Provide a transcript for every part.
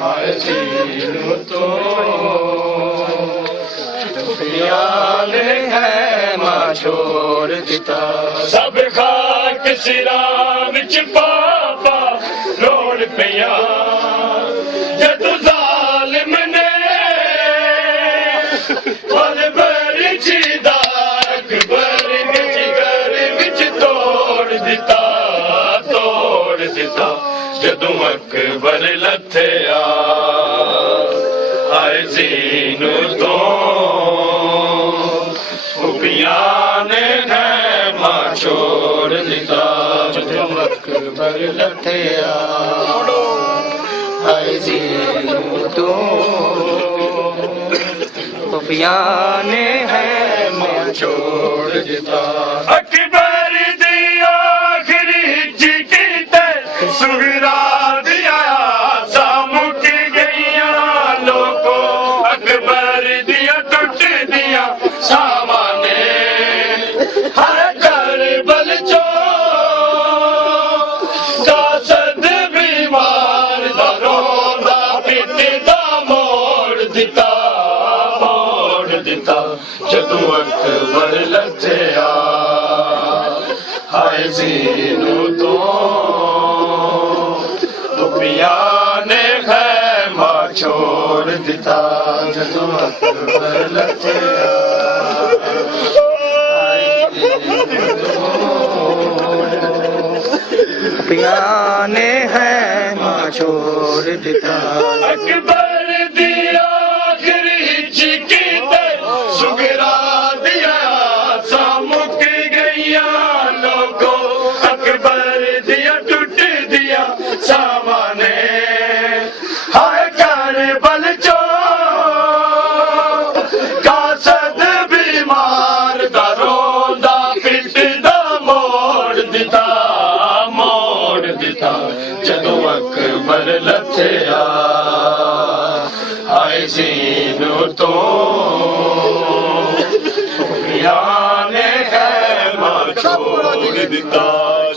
ਹਾਏ ਸੀਨੂੰ ਤੋਂ ਪਿਆ ਨੇ ਹੈ ਮਾਂ ਛੋੜ ਦਿੱਤਾ। ਸਭ ਖਾਕ ਸਿਰਾਂ ਵਿੱਚ ਪਾਪਾ ਲੋੜ ਪਿਆ ਜਦੋਂ ਜ਼ਾਲਿਮ ਨੇ ਪਲ ਭਰ ਜੀਦਾ ਅਕਬਰ ਦੇ ਜਿਗਰ ਵਿੱਚ ਤੋੜ ਦਿੱਤਾ ਜਦੋਂ ਅਕਬਰ ਲੱਥਿਆ। ਹਾਏ ਸੀਨੂੰ ਤੋਂ ਪਿਆ ਨੇ ਹੈ ਮਾਂ ਛੋੜ ਦਿੱਤਾ ਜਦੋਂ ਅਕਬਰ ਲੱਥਿਆ। ਹਾਏ ਸੀਨੂੰ ਤੋਂ ਪਿਆ ਨੇ ਹੈ ਮਾਂ ਛੋੜ ਦਿੱਤਾ। ਅਕਬਰ ਦੀ ਆਖਰੀ ਜਿੱਤੀ ਤੇ ਸੁਗਰਾ ਦੀਆਂ ਆਸਾਂ ਮੁੱਕ ਗਈਆਂ ਲੋਕੋ। ਅਕਬਰ ਦੀਆਂ ਟੁੱਟਦੀਆਂ ਸਾਵਾਂ ਨੇ ਹਰ ਕਰਬਲ ਚੋਂ ਕਾਸਦ ਬਿਮਾਰ ਦਾ ਰੋਂਦਾ ਪਿੱਟਦਾ ਮੋੜ ਦਿੱਤਾ ਜਦੋਂ ਅਕਬਰ ਲੱਥਿਆ। ਹਾਏ ਸੀਨੂੰ ਤੋਂ ਪਿਆ ਨੇ ਹੈ ਮਾਂ ਛੋੜ ਦਿੱਤਾ ਜਦੋਂ ਅਕਬਰ ਲੱਥਿਆ। ਪਿਆ ਨੇ ਹੈ ਮਾਂ ਛੋੜ ਦਿੱਤਾ। ਅਕਬਰ ਦੀ ਆਖਰੀ ਚੀਕੀ ਤੇ ਸੁਗਰਾ ਦੀਆਂ ਆਸਾਂ ਮੁੱਕ ਗਈਆਂ ਲੋਕੋ। ਅਕਬਰ ਦੀਆਂ ਟੁੱਟਦੀਆਂ ਸਾਵਾਂ ਨੇ ਹਾਏ ਕਰਬਲ ਚੋਂ ਕਾਸਦ ਬਿਮਾਰ ਦਾ ਰੋਂਦਾ ਪਿੱਟਦਾ ਮੋੜ ਦਿੱਤਾ ਜਦੋਂ ਅਕਬਰ ਲੱਥਿਆ। ਹਾਏ ਸੀਨੂੰ ਤੋਂ ਪਿਆ ਨੇ ਹੈ ਮਾਂ ਛੋੜ ਦਿੱਤਾ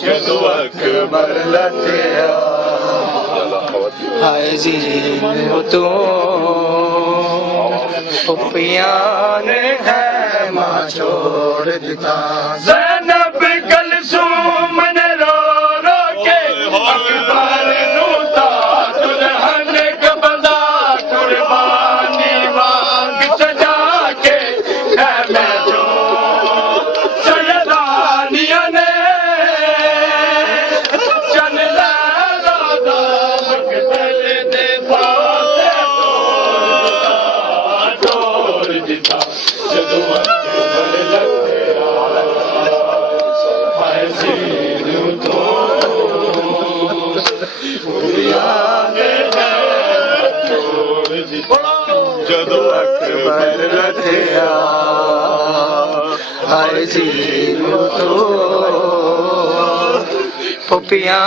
ਜਦੋਂ ਅਕਬਰ ਲੱਥਿਆ। ਹਾਏ ਸੀਨੂੰ ਤੋਂ ਪਿਆ ਨੇ ਹੈ ਮਾਂ ਛੋੜ ਦਿੱਤਾ। ਜ਼ੈਨਬ ਕਲਸੂਮ ਨੇ ਰੋ ਰੋ ਕੇ ਅਕਬਰ ਨੂੰ ਤਾਂ ਦੁਲਹਨ ਕਬਲਾ ਕੁਰਬਾਨੀ ਵਾਂਗ ਸਜਾ ਕੇ ਹੈ ਮੈਂ ਜੋ ਸਯਦਾਨੀਆਂ ਨੇ ਚੰਨ ਲੈਲਾ ਦਾ ਮਕਤਲ ਦੇ ਪਾਸੇ ਤੋੜ ਦਿੱਤਾ ਜਦੋਂ ਅਕਬਰ ਲੱਥਿਆ। ਹਾਏ ਸੀਨੂੰ ਤੋਂ ਪਿਆ ਨੇ ਹੈ ਛੋੜ ਦਿੱਤਾ ਜਦੋਂ ਅਕਬਰ ਲੱਥਿਆ। ਹਾਏ ਸੀਨੂੰ ਤੋਂ ਪਿਆ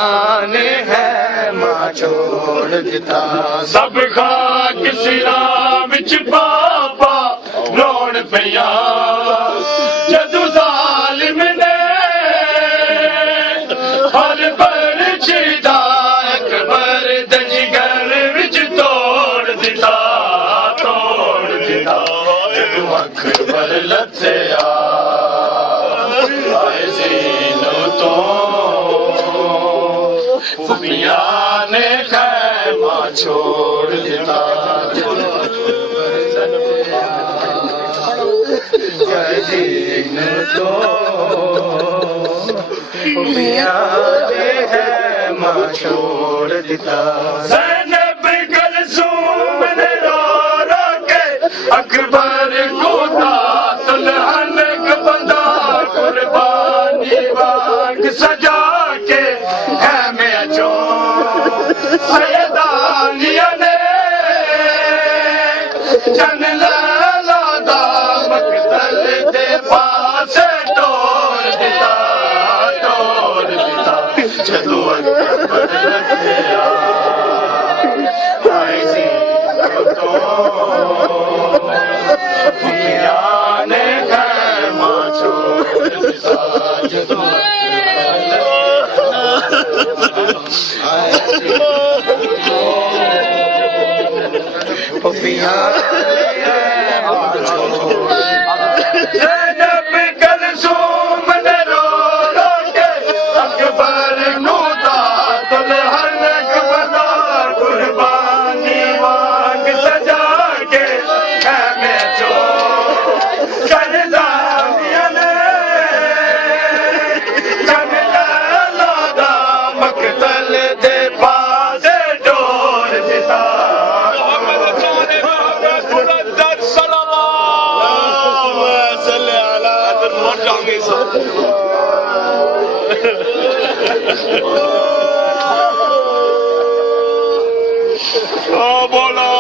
ਨੇ ਹੈ ਮਾਂ ਛੋੜ ਦਿੱਤਾ। ਸਭ ਖਾਕ ਸਿਰਾਂ ਵਿੱਚ ਪਾਪਾ ਲੋੜ ਪਿਆ ਜਦੋਂ ਜ਼ਾਲਿਮ ਨੇ ਹਰ ਬਰ ਚੀਦਾ ਅਕਬਰ ਦੇ ਜਿਗਰ ਵਿੱਚ ਤੋੜ ਦਿੱਤਾ ਜਦੋਂ ਅਕਬਰ ਲੱਥਿਆ। ਹਾਏ ਸੀਨੂੰ ਤੋਂ ਪਿਆ ਨੇ ਹੈ ਮਾਂ ਛੋੜ ਦਿੱਤਾ ਹਾਏ ਸੀਨੂੰ ਤੋਂ ਪਿਆ ਨੇ ਹੈ ਮਾਂ ਛੋੜ ਦਿੱਤਾ। ਜ਼ੈਨਬ ਕਲਸੂਮ ਨੇ ਰੋ ਰੋ ਕੇ ਅਕਬਰ को दुल्हन बंदा कुर्बानी वांग सजा के है मैं जो सैयदानिया ने चन लैला दा मकतल दे पासे तोड़ दिता जदों अकबर लग्या खुफिया ज़ैनब कलसूम ने रो रो के अकबर नू दातुल हरक बना कुर्बानी वांग सजा के मैं जो करदानिया ने कमला लादा मकतल दे पास डोर दिता बोलो